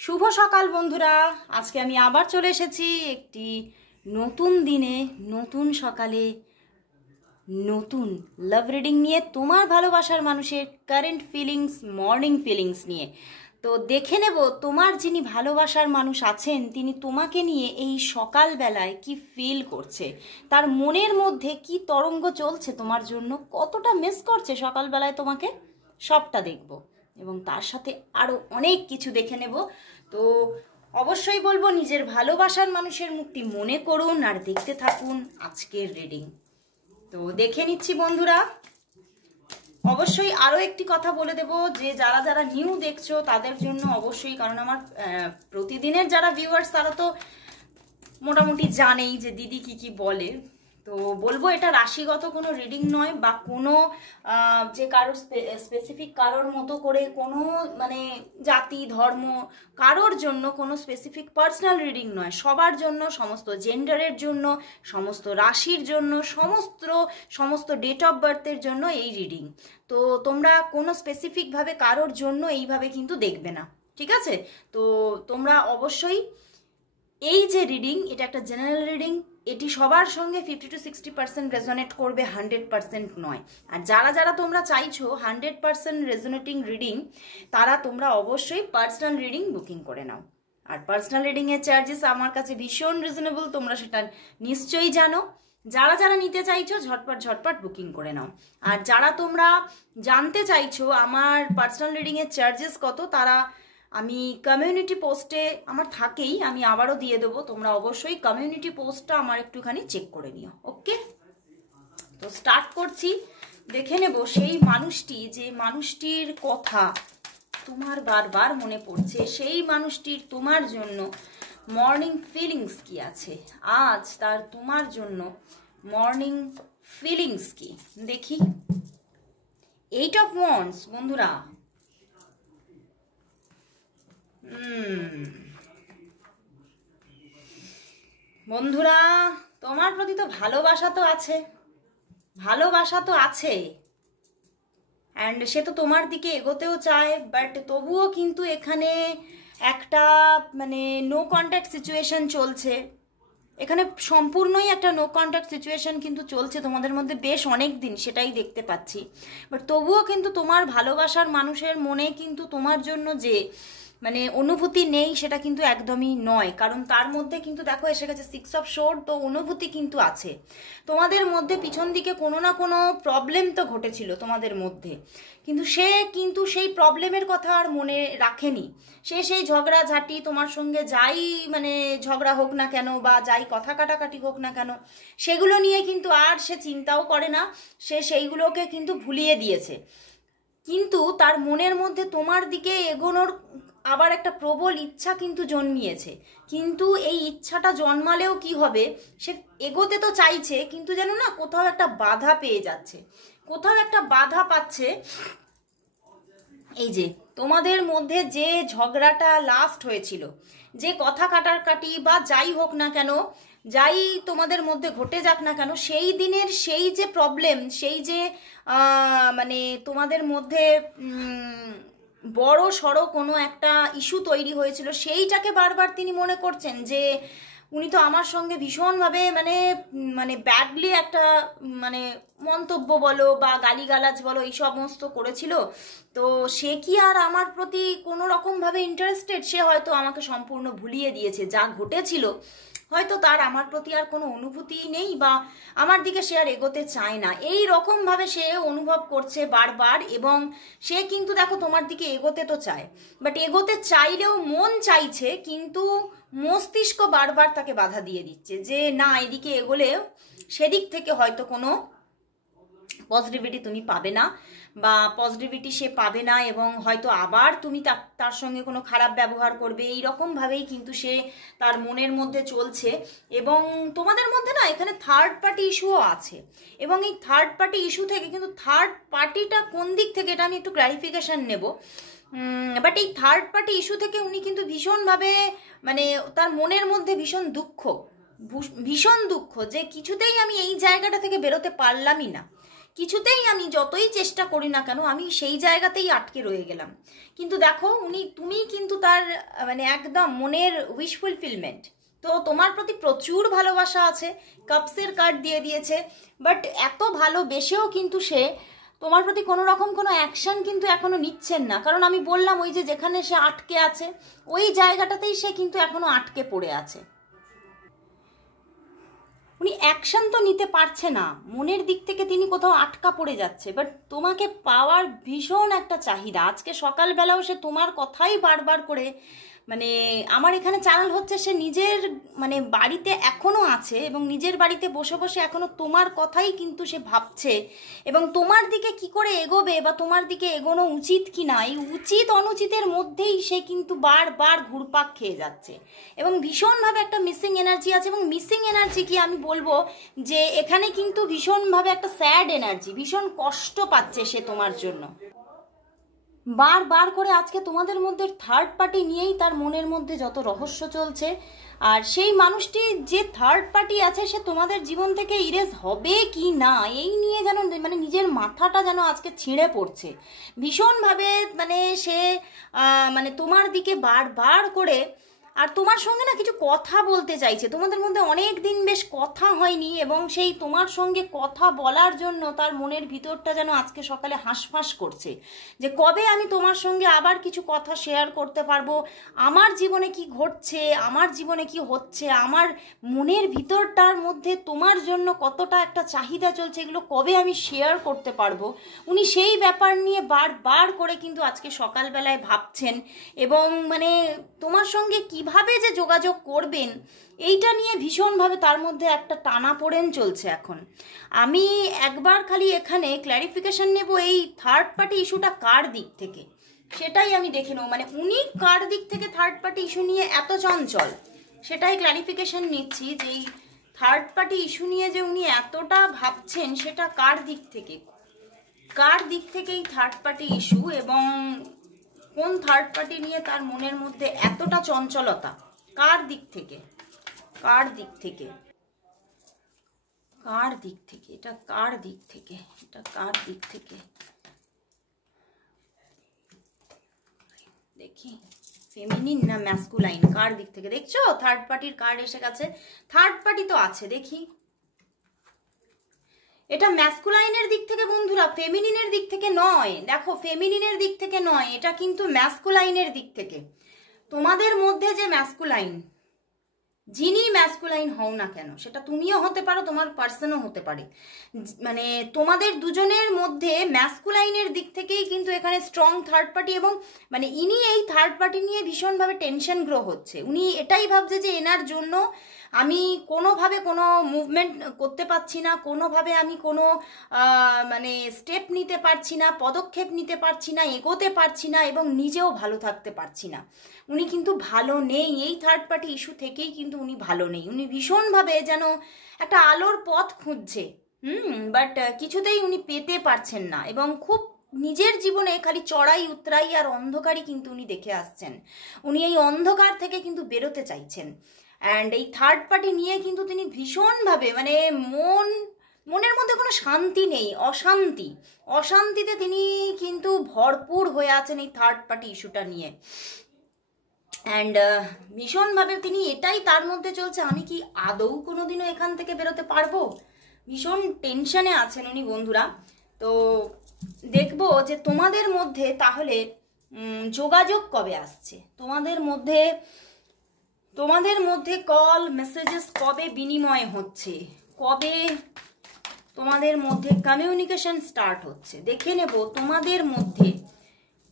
শুভ সকাল বন্ধুরা। আজকে আমি আবার চলে এসেছি একটি নতুন দিনে, নতুন সকালে, নতুন লাভ রিডিং নিয়ে, তোমার ভালোবাসার মানুষের কারেন্ট ফিলিংস, মর্নিং ফিলিংস নিয়ে। তো দেখে নেব তোমার যিনি ভালোবাসার মানুষ আছেন তিনি তোমাকে নিয়ে এই সকালবেলায় কি ফিল করছে, তার মনের মধ্যে কি তরঙ্গ চলছে তোমার জন্য, কতটা মিস করছে সকালবেলায় তোমাকে, সবটা দেখব এবং তার সাথে আরও অনেক কিছু দেখে নেব। তো অবশ্যই বলবো নিজের ভালোবাসার মানুষের মুক্তি মনে করুন আর দেখতে থাকুন আজকের রিডিং। তো দেখে নিচ্ছি বন্ধুরা। অবশ্যই আরও একটি কথা বলে দেব যে যারা যারা নিউ দেখছো তাদের জন্য অবশ্যই, কারণ আমার প্রতিদিনের যারা ভিউয়ার্স তারা তো মোটামুটি জানেই যে দিদি কি কি বলে। তো বলবো এটা রাশিগত কোনো রিডিং নয় বা কোনো যে কারোর স্পেসিফিক কারোর মতো করে কোনো মানে জাতি ধর্ম কারোর জন্য কোনো স্পেসিফিক পার্সোনাল রিডিং নয়, সবার জন্য, সমস্ত জেন্ডারের জন্য, সমস্ত রাশির জন্য, সমস্ত ডেট অফ বার্থের জন্য এই রিডিং। তো তোমরা কোনো স্পেসিফিকভাবে কারোর জন্য এইভাবে কিন্তু দেখবে না, ঠিক আছে? তো তোমরা অবশ্যই এই যে রিডিং, এটা একটা জেনারেল রিডিং, এটি সবার সঙ্গে 50 to 60% রেজোনেট করবে, 100% নয়। আর যারা যারা তোমরা চাইছো 100% রেজোনেটিং রিডিং, তারা তোমরা অবশ্যই পার্সোনাল রিডিং বুকিং করে নাও। আর পার্সোনাল রিডিংয়ের চার্জেস আমার কাছে ভীষণ রিজনেবল, তোমরা সেটা নিশ্চয়ই জানো। যারা যারা নিতে চাইছো ঝটপট বুকিং করে নাও। আর যারা তোমরা জানতে চাইছো আমার পার্সোনাল রিডিংয়ের চার্জেস কত, তারা আমি কমিউনিটি পোস্টে আমার থাকেই, আমি আবারও দিয়ে দেবো, তোমরা অবশ্যই কমিউনিটি পোস্টটা আমার একটুখানি চেক করে নিও। ওকে, তো স্টার্ট করছি। দেখে নেব সেই মানুষটি, যে মানুষটির কথা তোমার বারবার মনে পড়ছে, সেই মানুষটির তোমার জন্য মর্নিং ফিলিংস কি আছে আজ, তার তোমার জন্য মর্নিং ফিলিংস কি দেখি। 8 অফ ওয়ান্ডস বন্ধুরা। বন্ধুরা তোমার প্রতি তো ভালোবাসা তো আছে, ভালোবাসা তো আছে, অ্যান্ড সে তো তোমার দিকে এগোতেও চায়, বাট তবুও কিন্তু এখানে একটা মানে নো কন্ট্যাক্ট সিচুয়েশন চলছে। এখানে সম্পূর্ণই একটা নো কন্ট্যাক্ট সিচুয়েশন কিন্তু চলছে তোমাদের মধ্যে বেশ অনেক দিন, সেটাই দেখতে পাচ্ছি। বাট তবুও কিন্তু তোমার ভালোবাসার মানুষের মনে কিন্তু তোমার জন্য যে মানে অনুভূতি নেই সেটা কিন্তু একদমই নয়, কারণ তার মধ্যে কিন্তু দেখো এসে গেছে 6 অফ সোর্ড। তো অনুভূতি কিন্তু আছে তোমাদের মধ্যে, পিছন দিকে কোনো না কোনো প্রবলেম তো ঘটেছিল তোমাদের মধ্যে, কিন্তু সে কিন্তু সেই প্রবলেমের কথা আর মনে রাখেনি। সে সেই ঝগড়াঝাটি তোমার সঙ্গে যাই মানে ঝগড়া হোক না কেন বা যাই কথা কাটাকাটি হোক না কেন, সেগুলো নিয়ে কিন্তু আর সে চিন্তাও করে না, সে সেইগুলোকে কিন্তু ভুলিয়ে দিয়েছে। কিন্তু তার মনের মধ্যে তোমার দিকে এগোনোর আবার একটা প্রবল ইচ্ছা কিন্তু জন্মিয়েছে। কিন্তু এই ইচ্ছাটা জন্মালেও কি হবে, সে এগোতে তো চাইছে কিন্তু যেন না কোথাও একটা বাধা পেয়ে যাচ্ছে, কোথাও একটা বাধা পাচ্ছে। এই যে তোমাদের মধ্যে যে ঝগড়াটা লাস্ট হয়েছিল, যে কথা কাটাকাটি বা যাই হোক না কেন, যাই তোমাদের মধ্যে ঘটে যাক না কেন, সেই দিনের সেই যে প্রবলেম, সেই যে মানে তোমাদের মধ্যে বড় সড়ো কোনো একটা ইস্যু তৈরি হয়েছিল, সেইটাকে বারবার তিনি মনে করছেন যে উনি তো আমার সঙ্গে ভীষণভাবে মানে মানে ব্যাডলি একটা মানে মন্তব্য বলো বা গালিগালাজ বলো এই সমস্ত করেছিল। তো সে কি আর আমার প্রতি কোনো রকমভাবে ইন্টারেস্টেড? সে হয়তো আমাকে সম্পূর্ণ ভুলিয়ে দিয়েছে, যা ঘটেছিল হয়তো তার আমার প্রতি আর কোনো অনুভূতি নেই বা আমার দিকে সে আর এগোতে চায় না, এই রকমভাবে সে অনুভব করছে বারবার। এবং সে কিন্তু দেখো তোমার দিকে এগোতে তো চায়, বাট এগোতে চাইলেও মন চাইছে, কিন্তু মস্তিষ্ক বারবার তাকে বাধা দিয়ে দিচ্ছে যে না, এদিকে এগোলে সেদিক থেকে হয়তো কোনো পজিটিভিটি তুমি পাবে না বা পজিটিভিটি সে পাবে না, এবং হয়তো আবার তুমি তার সঙ্গে কোনো খারাপ ব্যবহার করবে, এই রকমভাবেই কিন্তু সে তার মনের মধ্যে চলছে। এবং তোমাদের মধ্যে না এখানে থার্ড পার্টি ইস্যুও আছে, এবং এই থার্ড পার্টি ইস্যু থেকে কিন্তু থার্ড পার্টিটা কোন দিক থেকে এটা আমি একটু ক্লারিফিকেশান নেব। বাট এই থার্ড পার্টি ইস্যু থেকে উনি কিন্তু ভীষণভাবে মানে তার মনের মধ্যে ভীষণ দুঃখ যে কিছুতেই আমি এই জায়গাটা থেকে বেরোতে পারলামই না, কিছুতেই আমি যতই চেষ্টা করি না কেন আমি সেই জায়গাতেই আটকে রয়ে গেলাম। কিন্তু দেখো তুমি কিন্তু তার মানে একদম মনের উইশ ফুলফিলমেন্ট। তো তোমার প্রতি প্রচুর ভালোবাসা আছে, কাপসের কার্ড দিয়ে দিয়েছে, বাট এত ভালোবেসেও কিন্তু সে তোমার প্রতি কোনো রকম কোনো অ্যাকশন কিন্তু এখনো নিচ্ছেন না। কারণ আমি বললাম ওই যে যেখানে সে আটকে আছে ওই জায়গাটাতেই সে কিন্তু এখনো আটকে পড়ে আছে। উনি অ্যাকশন তো নিতে পারছে না, মনের দিক থেকে তিনি কোথাও আটকা পড়ে যাচ্ছে। বাট তোমাকে পাওয়ার ভীষণ একটা চাহিদা। আজকে সকালবেলাও সে তোমার কথাই বারবার করে, মানে আমার এখানে চ্যানেল হচ্ছে সে নিজের মানে বাড়িতে এখনো আছে এবং নিজের বাড়িতে বসে বসে এখনো তোমার কথাই কিন্তু সে ভাবছে এবং তোমার দিকে কি করে এগোবে বা তোমার দিকে এগোনো উচিত কি না, এই উচিত অনুচিতের মধ্যেই সে কিন্তু বারবার ঘুরপাক খেয়ে যাচ্ছে এবং ভীষণভাবে একটা মিসিং এনার্জি আছে। এবং মিসিং এনার্জি কি আমি বলবো যে এখানে কিন্তু ভীষণভাবে একটা স্যাড এনার্জি, ভীষণ কষ্ট পাচ্ছে সে তোমার জন্য। বারবার করে আজকে তোমাদের মধ্যে থার্ড পার্টি নিয়েই তার মনের মধ্যে যত রহস্য চলছে, আর সেই মানুষটি যে থার্ড পার্টি আছে সে তোমাদের জীবন থেকে ইরেজ হবে কি না এই নিয়ে যেন মানে নিজের মাথাটা যেন আজকে ছিঁড়ে পড়ছে ভীষণভাবে। মানে সে মানে তোমার দিকে বারবার করে আর তোমার সঙ্গে না কিছু কথা বলতে চাইছে। তোমাদের মধ্যে অনেক দিন বেশ কথা হয়নি এবং সেই তোমার সঙ্গে কথা বলার জন্য তার মনের ভিতরটা যেন আজকে সকালে হাঁসফাঁস করছে যে কবে আমি তোমার সঙ্গে আবার কিছু কথা শেয়ার করতে পারবো, আমার জীবনে কি ঘটছে, আমার জীবনে কি হচ্ছে, আমার মনের ভিতরটার মধ্যে তোমার জন্য কতটা একটা চাহিদা চলছে, এগুলো কবে আমি শেয়ার করতে পারবো। উনি সেই ব্যাপার নিয়ে বারবার করে কিন্তু আজকে সকালবেলায় ভাবছেন এবং মানে তোমার সঙ্গে কিভাবে যে যোগাযোগ করবেন এইটা নিয়ে ভীষণভাবে তার মধ্যে একটা টানাপোড়েন চলছে। এখন আমি একবার খালি এখানে ক্ল্যারিফিকেশন নেব এই থার্ড পার্টি ইস্যুটা কার দিক থেকে, সেটাই আমি দেখে নেব। মানে উনি কার দিক থেকে থার্ড পার্টি ইস্যু নিয়ে এত চঞ্চল সেটাই ক্ল্যারিফিকেশন নিচ্ছি যে এই থার্ড পার্টি ইস্যু নিয়ে যে উনি এতটা ভাবছেন সেটা কার দিক থেকে, কার দিক থেকে এই থার্ড পার্টি ইস্যু এবং কোন থার্ড পার্টি নিয়ে তার মনের মধ্যে এতটা চঞ্চলতা, কার দিক থেকে, কার দিক থেকে, কার দিক থেকে, এটা কার দিক থেকে, এটা কার দিক থেকে দেখি ফেমিনিন না ম্যাসকুলাইন, কার দিক থেকে দেখছো থার্ড পার্টির কার্ড এসে গেছে। থার্ড পার্টি তো আছে দেখি, এটা ম্যাসকুলাইনের দিক থেকে বন্ধুরা, ফেমিনিনের দিক থেকে নয়। দেখো ফেমিনিনের দিক থেকে নয়, এটা কিন্তু ম্যাসকুলাইনের দিক থেকে। তোমাদের মধ্যে যে ম্যাসকুলাইন, যিনি ম্যাসকুলাইন হও না কেন, সেটা তুমিও হতে পারো, তোমার পার্সনও হতে পারে, মানে তোমাদের দুজনের মধ্যে ম্যাসকুলাইনের দিক থেকেই কিন্তু এখানে স্ট্রং থার্ড পার্টি এবং মানে ইনি এই থার্ড পার্টি নিয়ে ভীষণভাবে টেনশন গ্রো হচ্ছে। উনি এটাই ভাবছে যে এনার জন্য আমি কোনোভাবে কোনো মুভমেন্ট করতে পারছি না, কোনোভাবে আমি কোনো মানে স্টেপ নিতে পারছি না, পদক্ষেপ নিতে পারছি না, এগোতে পারছি না এবং নিজেও ভালো থাকতে পারছি না। উনি কিন্তু ভালো নেই, এই থার্ড পার্টি ইস্যু থেকেই কিন্তু উনি ভালো নেই। উনি ভীষণভাবে যেন একটা আলোর পথ খুঁজছে, বাট কিছুতেই উনি পেতে পারছেন না এবং খুব নিজের জীবনে খালি চড়াই উতরাই আর অন্ধকারই কিন্তু উনি দেখে আসছেন। উনি এই অন্ধকার থেকে কিন্তু বেরোতে চাইছেন অ্যান্ড এই থার্ড পার্টি নিয়ে কিন্তু তিনি ভীষণভাবে মানে মনের মধ্যে কোনো শান্তি নেই, অশান্তিতে তিনি কিন্তু ভরপুর হয়ে আছেন এই থার্ড পার্টি ইস্যুটা নিয়ে। অ্যান্ড ভীষণভাবে তিনি এটাই তার মধ্যে চলছে, আমি কি আদৌ কোনোদিনও এখান থেকে বেরোতে পারবো, ভীষণ টেনশনে আছেন উনি বন্ধুরা। তো দেখবো যে তোমাদের মধ্যে তাহলে যোগাযোগ কবে আসছে, তোমাদের মধ্যে কল মেসেজেস কবে বিনিময় হচ্ছে, কবে তোমাদের মধ্যে কমিউনিকেশন স্টার্ট হচ্ছে, দেখে নেব তোমাদের মধ্যে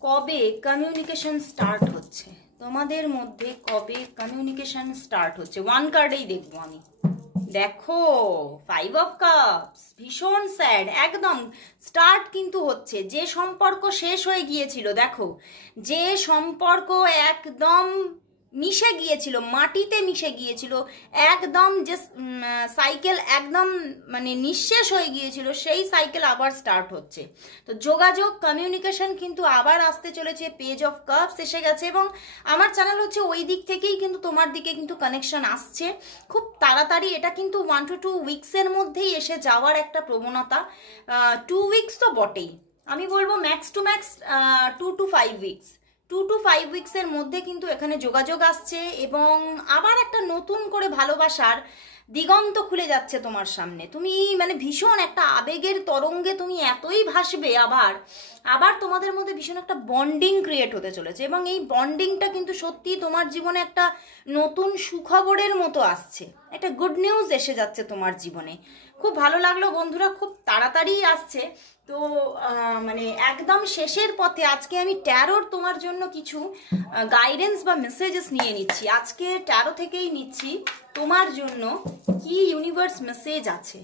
কবে কমিউনিকেশন স্টার্ট হচ্ছে, তোমাদের মধ্যে কবে কমিউনিকেশন স্টার্ট হচ্ছে। ওয়ান কার্ডেই দেখবো আমি। দেখো 5 অফ কাপস, ভীষণ স্যাড, একদম স্টার্ট কিন্তু হচ্ছে। যে সম্পর্ক শেষ হয়ে গিয়েছিল, দেখো যে সম্পর্ক একদম মিশে গিয়েছিল, মাটিতে মিশে গিয়েছিল, একদম যে সাইকেল একদম মানে নিঃশেষ হয়ে গিয়েছিল, সেই সাইকেল আবার স্টার্ট হচ্ছে। তো যোগাযোগ, কমিউনিকেশন কিন্তু আবার আসতে চলেছে, পেজ অফ কাপস এসে গেছে, এবং আমার চ্যানেল হচ্ছে ওই দিক থেকেই কিন্তু তোমার দিকে কিন্তু কানেকশন আসছে খুব তাড়াতাড়ি। এটা কিন্তু 1 to 2 উইকসের মধ্যেই এসে যাওয়ার একটা প্রবণতা। 2 উইকস তো বটেই, আমি বলবো max to max 2 to 5 weeks. 2 to 5 উইকসের মধ্যে কিন্তু এখানে যোগাযোগ আসছে, এবং আবার একটা নতুন করে ভালোবাসার দিগন্ত খুলে যাচ্ছে তোমার সামনে। তুমি মানে ভীষণ একটা আবেগের তরঙ্গে তুমি এতই ভাসবে, আবার তোমাদের মধ্যে ভীষণ একটা বন্ডিং ক্রিয়েট হতে চলেছে, এবং এই বন্ডিংটা কিন্তু সত্যি তোমার জীবনে একটা নতুন সুখবরের মতো আসছে, একটা গুড নিউজ এসে যাচ্ছে তোমার জীবনে। খুব ভালো লাগলো বন্ধুরা, খুব তাড়াতাড়ি আসছে। তো মানে একদম শেষের পথে আজকে আমি ট্যারোর তোমার জন্য কিছু গাইডেন্স বা মেসেজেস নিয়ে নিচ্ছি। আজকে ট্যারো থেকেই নিচ্ছি তোমার জন্য কি ইউনিভার্স মেসেজ আছে,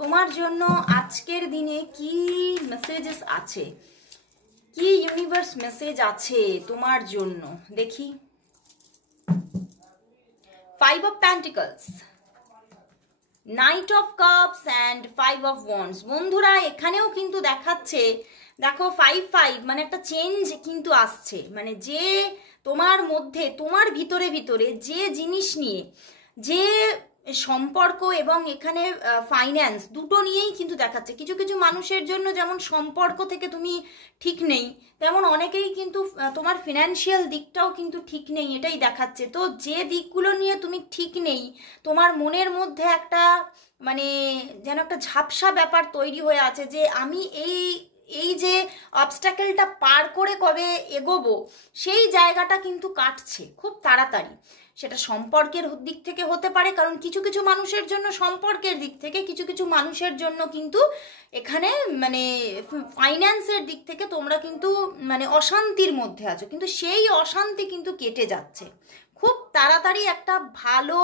তোমার জন্য আজকের দিনে কি মেসেজেস আছে, কি ইউনিভার্স মেসেজ আছে তোমার জন্য। দেখি, 5 of Pentacles, night of cups and 5 of Wands। বন্ধুরা এখানেও কিন্তু দেখাচ্ছে, দেখো 5-5 মানে একটা চেঞ্জ কিন্তু আসছে, মানে যে তোমার মধ্যে তোমার ভিতরে যে জিনিস নিয়ে, যে সম্পর্ক এবং এখানে ফাইন্যান্স দুটো নিয়েই কিন্তু দেখাচ্ছে। কিছু কিছু মানুষের জন্য যেমন সম্পর্ক থেকে তুমি ঠিক নেই, তেমন অনেকেই কিন্তু তোমার ফিনান্সিয়াল দিকটাও কিন্তু ঠিক নেই, এটাই দেখাচ্ছে। তো যে দিকগুলো নিয়ে তুমি ঠিক নেই, তোমার মনের মধ্যে একটা মানে যেন একটা ঝাপসা ব্যাপার তৈরি হয়ে আছে, যে আমি এই যে অবস্ট্যাকেলটা পার করে কবে এগোবো, সেই জায়গাটা কিন্তু কাটছে খুব তাড়াতাড়ি। সেটা সম্পর্কের দিক থেকে হতে পারে, কারণ কিছু কিছু মানুষের জন্য সম্পর্কের দিক থেকে, কিছু কিছু মানুষের জন্য কিন্তু এখানে মানে ফাইন্যান্সের দিক থেকে তোমরা কিন্তু মানে অশান্তির মধ্যে আছো, কিন্তু সেই অশান্তি কিন্তু কেটে যাচ্ছে। খুব তাড়াতাড়ি একটা ভালো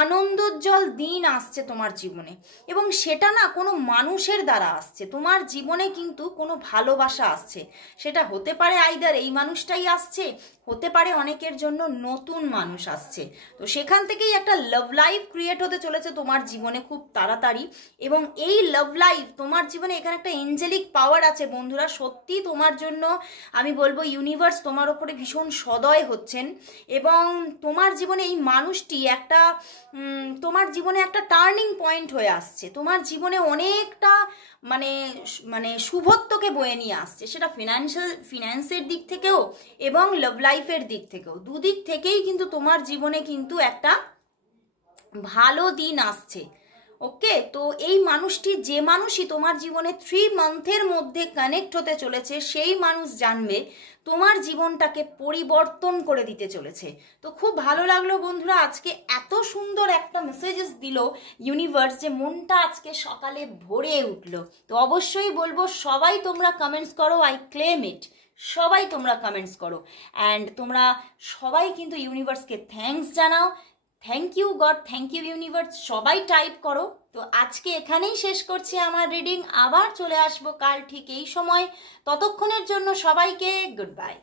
আনন্দোজ্জ্বল দিন আসছে তোমার জীবনে, এবং সেটা না কোনো মানুষের দ্বারা আসছে, তোমার জীবনে কিন্তু কোনো ভালোবাসা আসছে। সেটা হতে পারে আইদার এই মানুষটাই আসছে, হতে পারে অনেকের জন্য নতুন মানুষ আসছে। তো সেখান থেকেই একটা লাভ লাইফ ক্রিয়েট হতে চলেছে তোমার জীবনে খুব তাড়াতাড়ি, এবং এই লাভ লাইফ তোমার জীবনে এখানে একটা এঞ্জেলিক পাওয়ার আছে বন্ধুরা। সত্যি তোমার জন্য আমি বলবো ইউনিভার্স তোমার ওপরে ভীষণ সদয় হচ্ছেন, এবং তোমার জীবনে এই মানুষটি একটা তোমার জীবনে একটা টার্নিং পয়েন্ট হয়ে আসছে, তোমার জীবনে অনেকটা মানে মানে শুভত্বকে বয়ে নিয়ে আসছে, সেটা ফিনান্সের দিক থেকেও এবং লাভ লাইফের দিক থেকেও, দুদিক থেকেই কিন্তু তোমার জীবনে কিন্তু একটা ভালো দিন আসছে। ওকে, তো এই মানুষটি, যে মানুষই তোমার জীবনে 3 মান্থের মধ্যে কানেক্ট হতে চলেছে, সেই মানুষ জানবে তোমার জীবনটাকে পরিবর্তন করে দিতে চলেছে। তো খুব ভালো লাগলো বন্ধুরা, আজকে এত সুন্দর একটা মেসেজেস দিল ইউনিভার্স, যে মনটা আজকে সকালে ভরে উঠলো। তো অবশ্যই বলবো সবাই তোমরা কমেন্টস করো, আই ক্লেম ইট, সবাই তোমরা কমেন্টস করো, অ্যান্ড তোমরা সবাই কিন্তু ইউনিভার্সকে থ্যাঙ্কস জানাও। Thank you god, thank you universe, সবাই টাইপ করো। তো আজকে এখানেই শেষ করছি আমার রিডিং, আবার চলে আসবো কাল ঠিক এই সময়। ততক্ষণের জন্য সবাইকে গুড বাই।